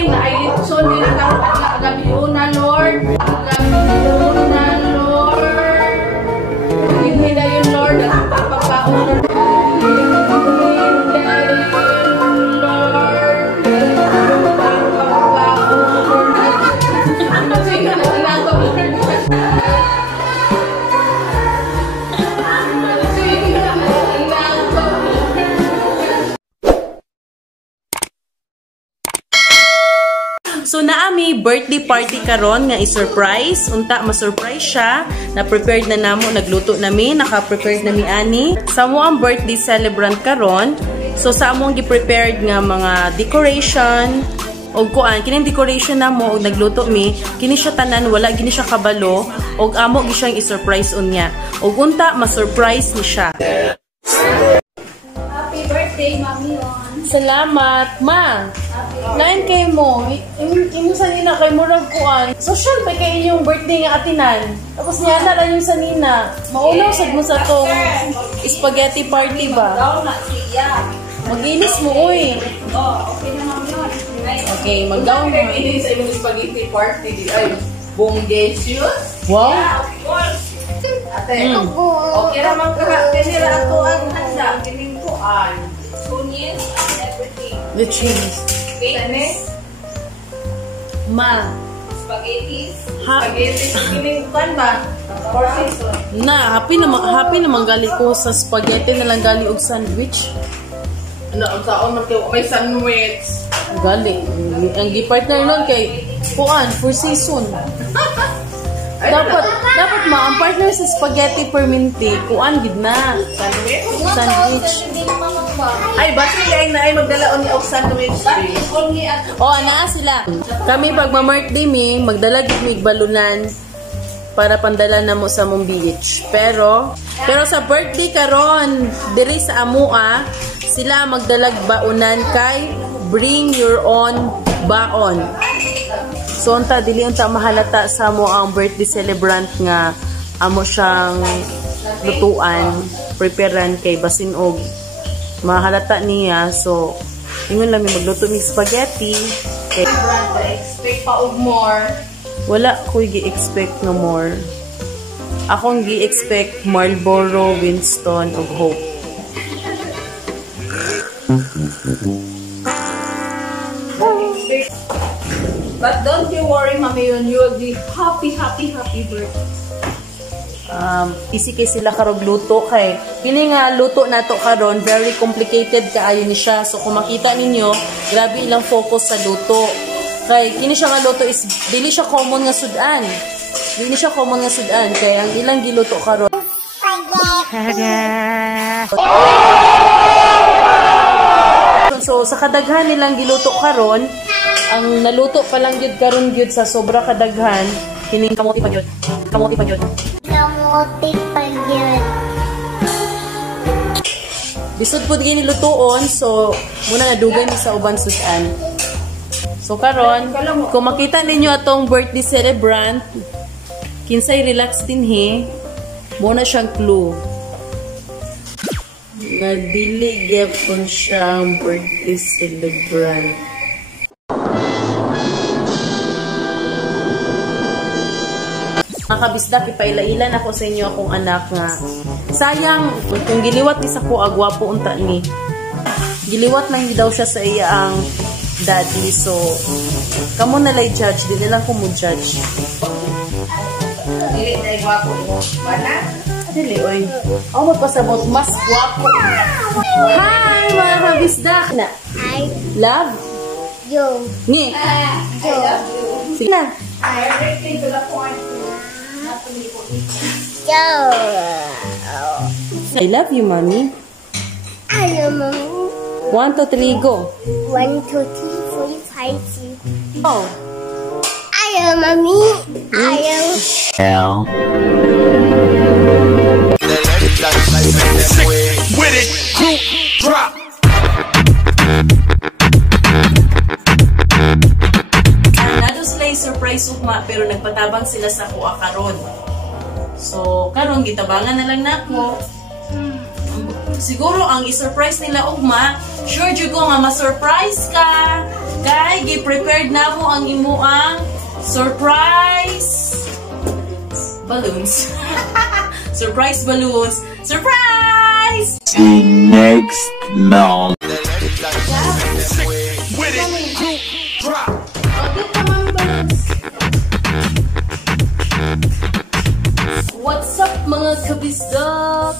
name na ay litson din ang agabi una, Lord. Agabi una, Lord. Hindi na yun, Lord. Ang pagpapakauna. So naami birthday party karon nga i-surprise. Unta ma-surprise siya. Na-prepared na namo, nagluto nami, naka-prepared nami ani. Sa mo ang birthday celebrant karon. So sa among gi-prepared nga mga decoration og kuan, kining decoration namo og nagluto mi, kini siya tanan wala gini siya kabalo og amo gi siyang i-surprise unya. Og unta ma-surprise ni siya. Happy birthday, Mami On. Salamat, ma. Lain kay mo, imo sa nina kay murag kuan. Social pa kay inyong birthday nga atinan. Tapos niya na lang yung sa nina. Maunaw sad mo sa tong spaghetti party ba? Daw na siya. Maginis mo oy. Oh, okay na Mami On. Okay, mag-down mo. Ini sa imong spaghetti party di ay bonggesius. Wow. Yeah, of course. Ate. Okay ra man ka kanila ato ang handa kining kuan. Onions and everything. The cheese. Tane. Ma. Spaghetti. Spaghetti kining kuan ba? Four season. Na, happy naman gali ko sa spaghetti na lang gali og sandwich. Ano ang saon man kay may sandwich. Gali. Ang gi-partner nun kay kuan, Four Season. Dapat ma, ang partner sa spaghetti perminti, kuan gid na. Sandwich. Ay, basta kay na ay magdala ni og sandwich. Oh, ana sila. Kami pag ma-birthday mi, magdala gid mi balunan para pandala na mo sa mong beach. Pero sa birthday karon, diri sa amua, sila magdalag baonan kay bring your own baon. So, unta, dili unta mahalata sa mo ang birthday celebrant nga amo siyang lutuan, preparean kay basin og mahalata niya. So, ingon lang magluto ni spaghetti. Kay Expect pa og more. wala ko gi-expect no more. Akong gi-expect Marlboro, Winston ug Hope. But don't you worry, Mami, you will be happy birthday. Busy kay sila karog luto kay kini nga luto nato karon very complicated kaayo ni siya. So kung makita ninyo, grabe ilang focus sa luto. Kay kini siya nga luto is dili siya common nga sudan. Dili siya common nga sudan kay ang ilang giluto karon. So sa kadaghan nilang giluto karon, ang naluto pa lang gyud karon gyud sa sobra kadaghan, kining kamote pa gyud. Kamote pa gyud. Kamote pa gyud. Bisod pud gini lutuon, so muna nadugay mi sa uban sudan. So karon, kung makita ninyo atong birthday celebrant, kinsay relax din he, muna siyang clue. Nagdili gyapon siyang birthday celebrant. Mga kabisdak, ipaila-ilan ako sa inyo akong anak nga. Sayang, kung giliwat ni sa ko, agwapo unta ni. Giliwat lang daw siya sa iya ang daddy. So, kamo na lay judge. Di nilang ko mo judge. Dili na igwapo mo. Bana? Dili, oy. Ako magpasabot, mas gwapo. Hi, mga kabisdak. Na. I Love? you. Ni. You. Sige na. Everything to the point. You. I love you, mommy. I am 1, 2, 3, go. 1, 2, 3, 4, 5, 6. Oh. I am mommy. I am. Hell. With it, group drop. Nado sila yung surprise ugma pero nagpatabang sila sa kuha karon. So, karon gitabangan na lang nako. Siguro ang i-surprise nila ugma, sure jud ko nga ma-surprise ka. Kay gi-prepared na mo ang imuang surprise balloons. Surprise balloons. Surprise! The next month. With it, group drop. What's up mga kabisdok?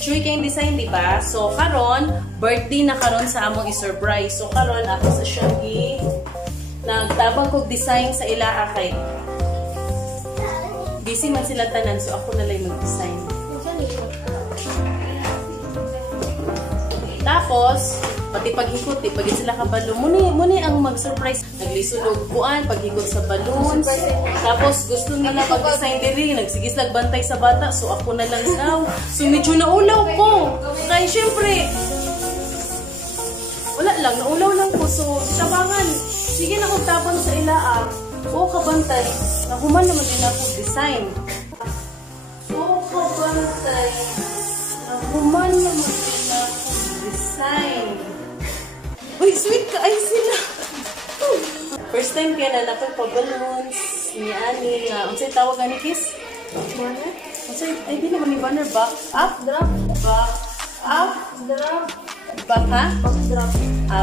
Sure kayong design, di ba? So, karon birthday na karon sa among i-surprise. So, karon ako sa Shopee, nagtabang kong design sa ilaa kay busy man sila tanan, so ako na lang mag-design. Tapos, pati paghikot, pag sila kabalo, muni ang mag-surprise. Naglisulog kuan, paghikot sa balloons. Tapos, gusto nila pag-design diri, nagsigis nagbantay sa bata, so ako na lang daw. So, medyo naulaw ko. Kaya, syempre, wala lang, naulaw lang ko. So, tabangan, sige na kong tabang sa ilaa. Oo, kabantay. Nahuman naman din ako design. Oo, kabantay. Nahuman naman din ako design. Uy, sweet ka ay sila. First time kaya na nakapag-balloons. Ni Ani nga. Unsay tawag ani kiss? Banner? Unsay, ay di naman ni banner. Back up? Drop? Back up? Drop? Back ha? Back drop.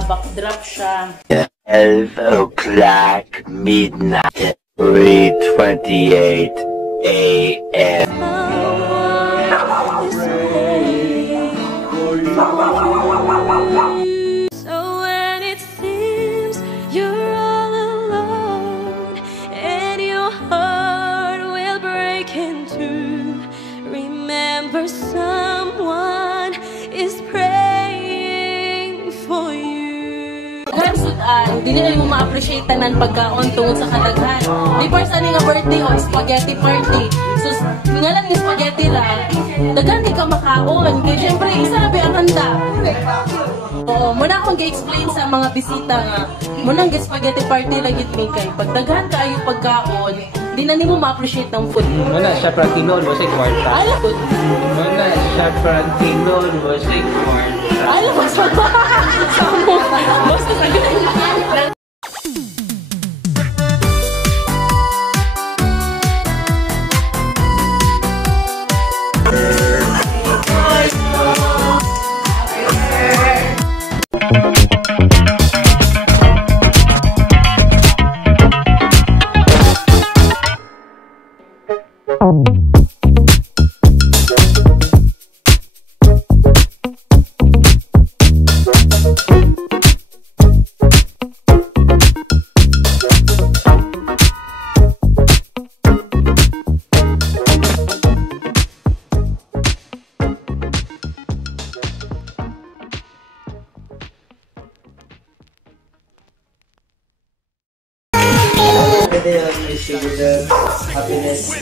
Back drop siya. 12 o'clock midnight, 3:28 a.m. So when it seems you're all alone and your heart will break in two, remember someone is praying for you. Hindi nila mo ma-appreciate tanan pagkaon tungod sa kadaghan. Di first ani nga birthday o spaghetti party. So, nga lang yung spaghetti lang, daghan di ka makaon. Kaya syempre, isa na ba ang handa? Oo, muna akong ga-explain sa mga bisita nga, muna ang spaghetti party lagi mi kay. Pag daghan kayo pagkaon, di na nimo ma-appreciate ng food. Muna siya pratinon mo sa kwarta. Alam ko. Muna siya pratinon mo sa kwarta. Alam ko. Basta na ganyan. Happiness.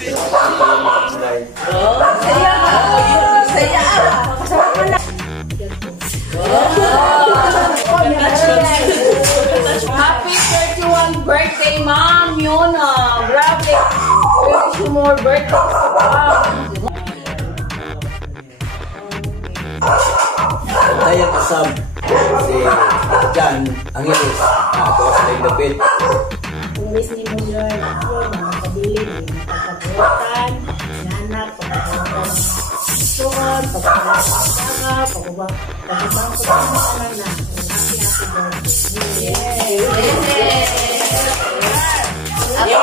Happy 31 birthday, Mom! Yun grabe! Wish you more birthdays to come! Dayang asam si Jan Angeles. Ako sa Lagdapit. English ni mo yun, mga kabilin, pagkabutan, nanak, pagkabutan, sukan, pagkabutan, pagkabutan, pagkabutan na, happy birthday! Hello!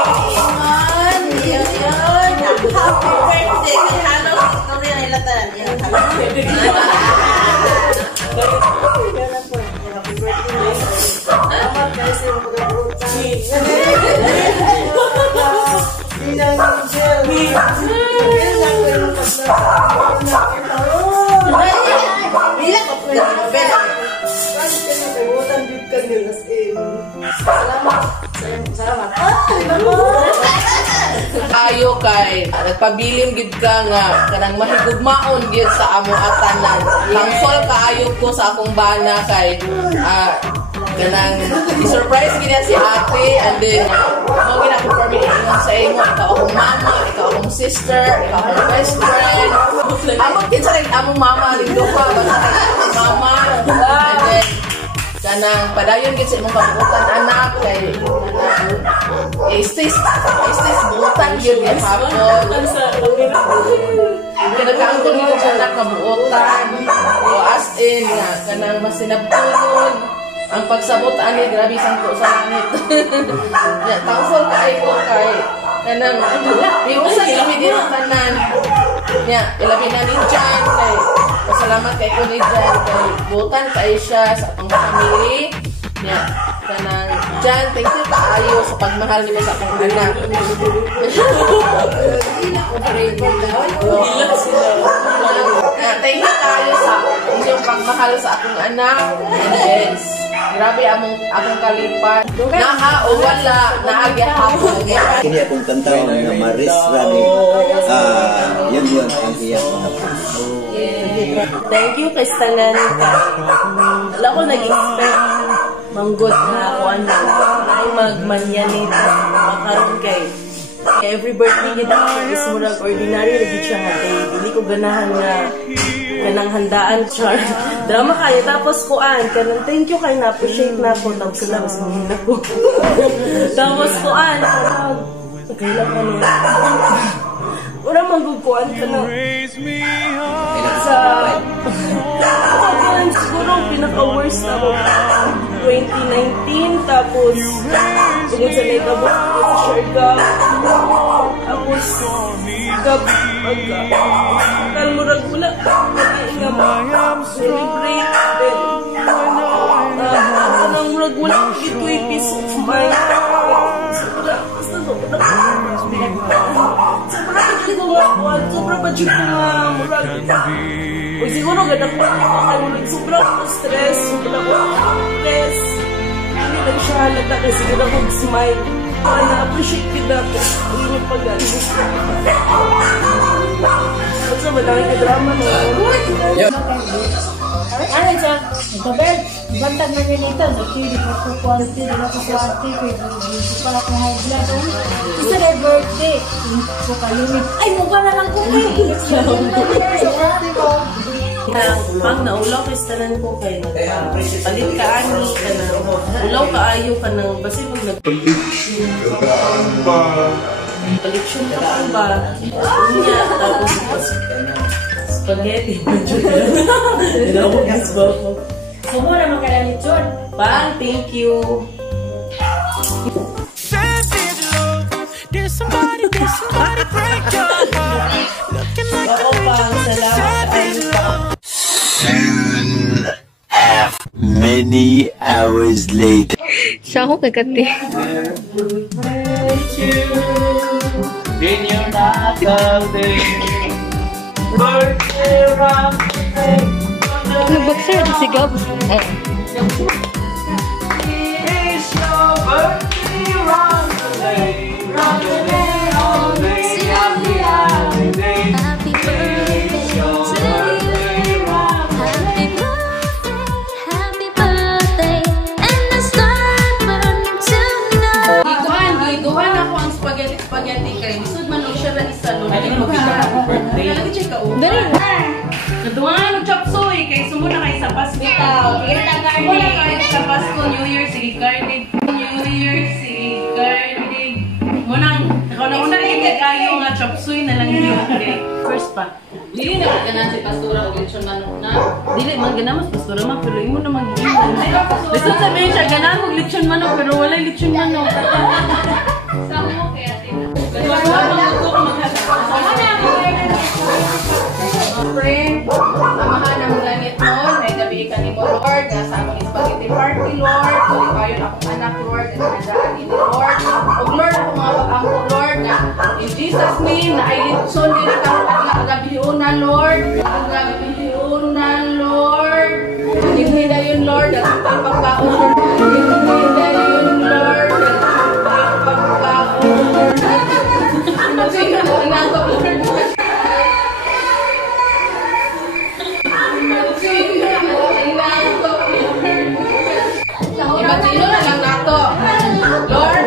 Ikaw rin ang ilatan. Happy birthday! Salamat guys sa mga pagkabutan. Bilang Angel. Bilang Ayo kay nagpabilin gid ka nga kanang mahigugmaon gid sa amo atanan. Thankful kaayo ko sa akong bana kay kanang surprise gid si ate and then mo gina ko permission sa imo, ikaw akong mama, ikaw akong sister, ikaw akong best friend. Amo kinsa rin among mama rin do pa basta mama and then kanang padayon gid sa imong kabuutan anak kay stay buutan gyud ang hapon. Kinakaangkon gid sa anak kabuutan. O as in nga kanang masinabtunon ang pagsabot ani grabe sangko sa langit. Ya thankful kaayo kay kanang iusa kami dito tanan. Ya ilabi na ni Jan kay pasalamat kay ko ni Jan kay butan kay siya sa atong family. Ya kanang Jan thank you kaayo sa pagmahal nimo sa akong anak. Thank you kaayo sa inyong pagmahal sa akong anak. Yes. Grabe akong kalipan. Naha o wala, naagya hapon. Kini akong kanta na Maris Rani. Yun ang iyak mga Thank you kay Stanan ka. Wala ko nag-expect manggot na ako ay magmanyanita makaroon kay every birthday nila is murag ordinary lagi siya nga day. Dili ko ganahan nga kanang handaan char. Drama kayo tapos kuan kanang thank you kay na appreciate na ko tapos na mas mahina ko. Tapos kuan kailan ko ora magkukuan ka na sa siguro pinaka-worst ako 2019 tapos tungod sa naitabot ko sa Siargao tapos kalmurag wala nga celebrate then anong murag wala ito peace of mind sobra pa dyan nga murag o siguro ganda ko sobra ko stress hindi lang siya halata kasi ganda ko smile na-appreciate kita ko ang inyong pag-alis at sa malaki na drama no ano siya? Ito Ben, bantag na nyo nito. Nakili ko po quality, dala ko quality. Para ko high blood. Isa na birthday. So kalimit. Ay, mukha na lang ko pang naulaw kay tanan ko kay palit ka ani ulaw kaayo ka nang basi pag nagpaliksyon ka ba niya tapos spaghetti hello guys bako sumo na magkalalitson bang thank you There's somebody break your heart. Looking like oo pang salamat kaayo Soon many hours later. Siya ako kagati. In your birthday round today. Nag-boxer, sigaw. It's your birthday round today. Round today, all day, happy day. happy birthday to you. Happy birthday, and the star burning tonight. Giguhan ako ang spaghetti kay bisud man og siya ra isa no ay birthday lagi check ka o Kaduhan og chop suey kay sumo na kay sa Pasko ta kita garden kay sa Pasko New Year sige garden ako na una kay kayo nga chop suey na lang yun okay first pa dili na ganan si pastora og lechon manok na dili man ganan mas pastora man pero imo na magiging basta sabihin siya ganan og lechon manok pero wala lechon manok sa mo kaya friend, samahan ang ganit nun, may gabi ka ni mo, Lord, nasa among spaghetti party, Lord, tuloy kayo na akong anak, Lord, at nandaan ni Lord, o Lord, ako mga pag-ampo, Lord, na in Jesus' name, na ay litson din ang agabihiun na, Lord, agabihiun na, Lord, hindi yun, Lord, at ang pagkaon, Lord, hindi yun, Lord, at ang pagkaon, Lord, sige, inagaw, Lord, Ibatino na lang nato. Lord,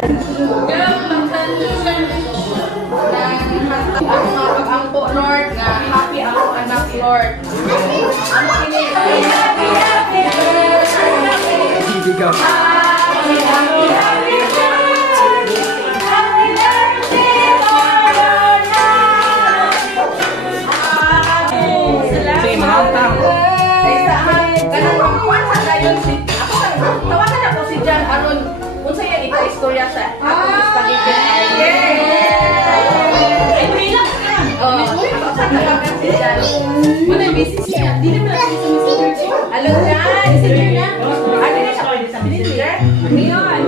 ang mga pag-ampo, Lord, na happy ako anak, Lord. Ano pinili? Happy birthday! go. Sige, mga tao. Tawagan ako si Jan aron unsa yan ika-istorya sa akong spaghetti. Oh, sa tawagan si Jan. Muna busy siya. Di naman natin sa messenger ko. Hello Jan, messenger na. Ano na siya pwede sa messenger? Ngayon.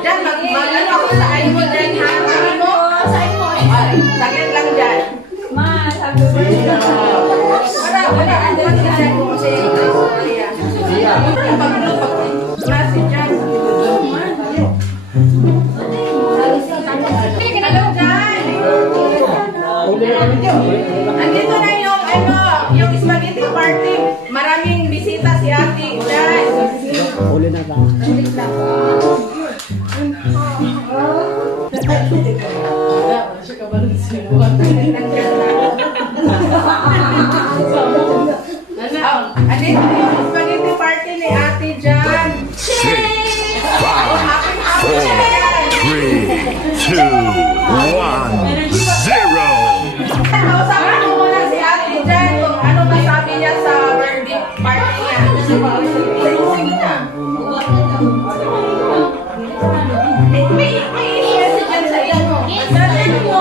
Jan, mag-ano ako sa iPhone Jan ha? Sabi mo? Sa iPhone. Saglit lang Jan. Ma, sabi mo. Wala. Ano lang si Jan kung siya yung ika-istorya. Message Jan. Hello Jan. Andito na yung spaghetti party. Maraming bisita si Ate Jan. Uli na ba? Andito yung spaghetti party ni Ate Jan. 3, 2, 1, 0. Kausapin ko muna si Ate Jan kung ano masabi niya sa birthday party niya. Sige na. May i-share si Jan sa iyo. Magdadali mo.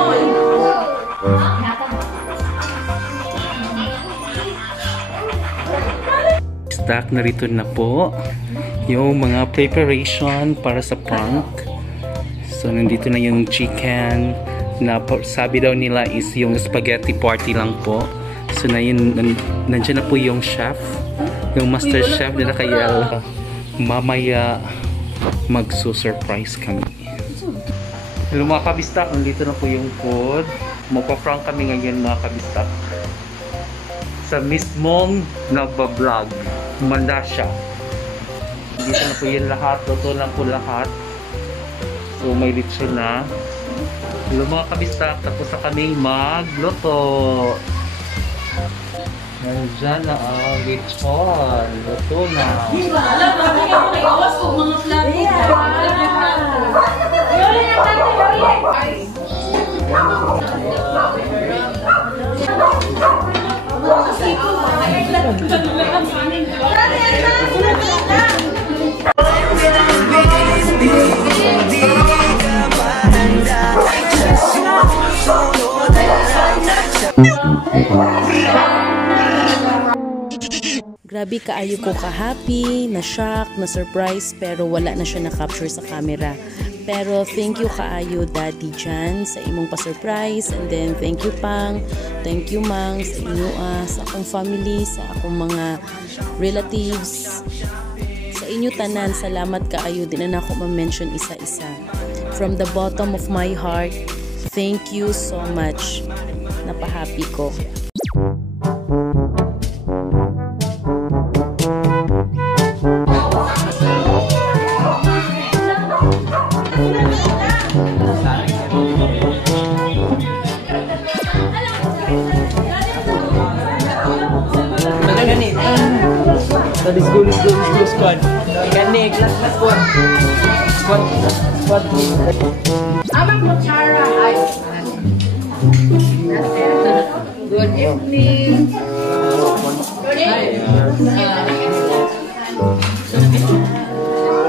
Stock na rito na po yung mga preparation para sa prank. So nandito na yung chicken na sabi daw nila is yung spaghetti party lang po. So nandiyan na po yung chef, yung master chef nila kaya mamaya magsusurprise kami. Hello mga kabistak, nandito na po yung food. Magpa-prank kami ngayon mga kabistak sa mismong nagbablog. Manda siya. Dito na po yung lahat. Totoo lang po lahat. So may lechon na. Hello mga kabistak. Tapos na kami magluto. Nandiyan na ang lechon. Luto na. Alam mo, kami ako kay Awas kung mga plato. Grabe kaayo ko ka-happy, na-shock, na-surprise, pero wala na siya na-capture sa camera. Pero thank you kaayo Daddy Jan sa imong pa-surprise, and then thank you Pang, thank you Mang sa inyo, sa akong family, sa akong mga relatives, sa inyo tanan. Salamat kaayo, di na ako ma-mention isa-isa. From the bottom of my heart, thank you so much. Napahappy ko. Let's go, squad. Gani, class squad. Squad. Amang kutsara ay good evening.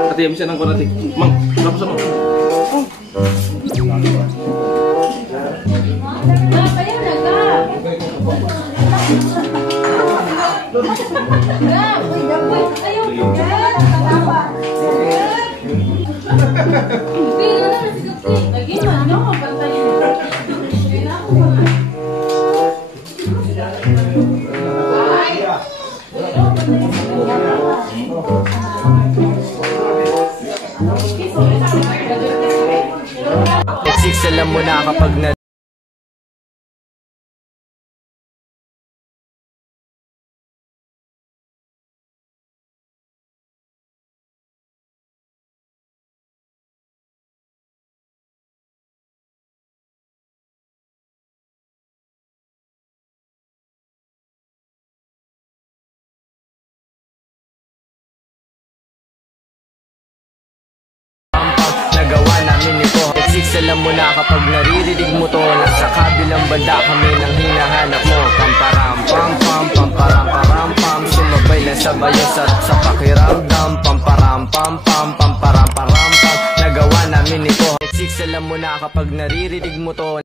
Ate, yung siya ng konati. Mang, tapos ano? Alam mo na kapag na namin ito. Six, alam mo na kapag naririnig mo to, nasa kabilang banda kami nang hinahanap mo. Pamparam pam pam, pamparam param pam, sumabay lang sabayo, sarap sa pakiramdam. Pamparam pam pam, pamparam param pam, nagawa namin ito. Six, alam mo na kapag naririnig mo to.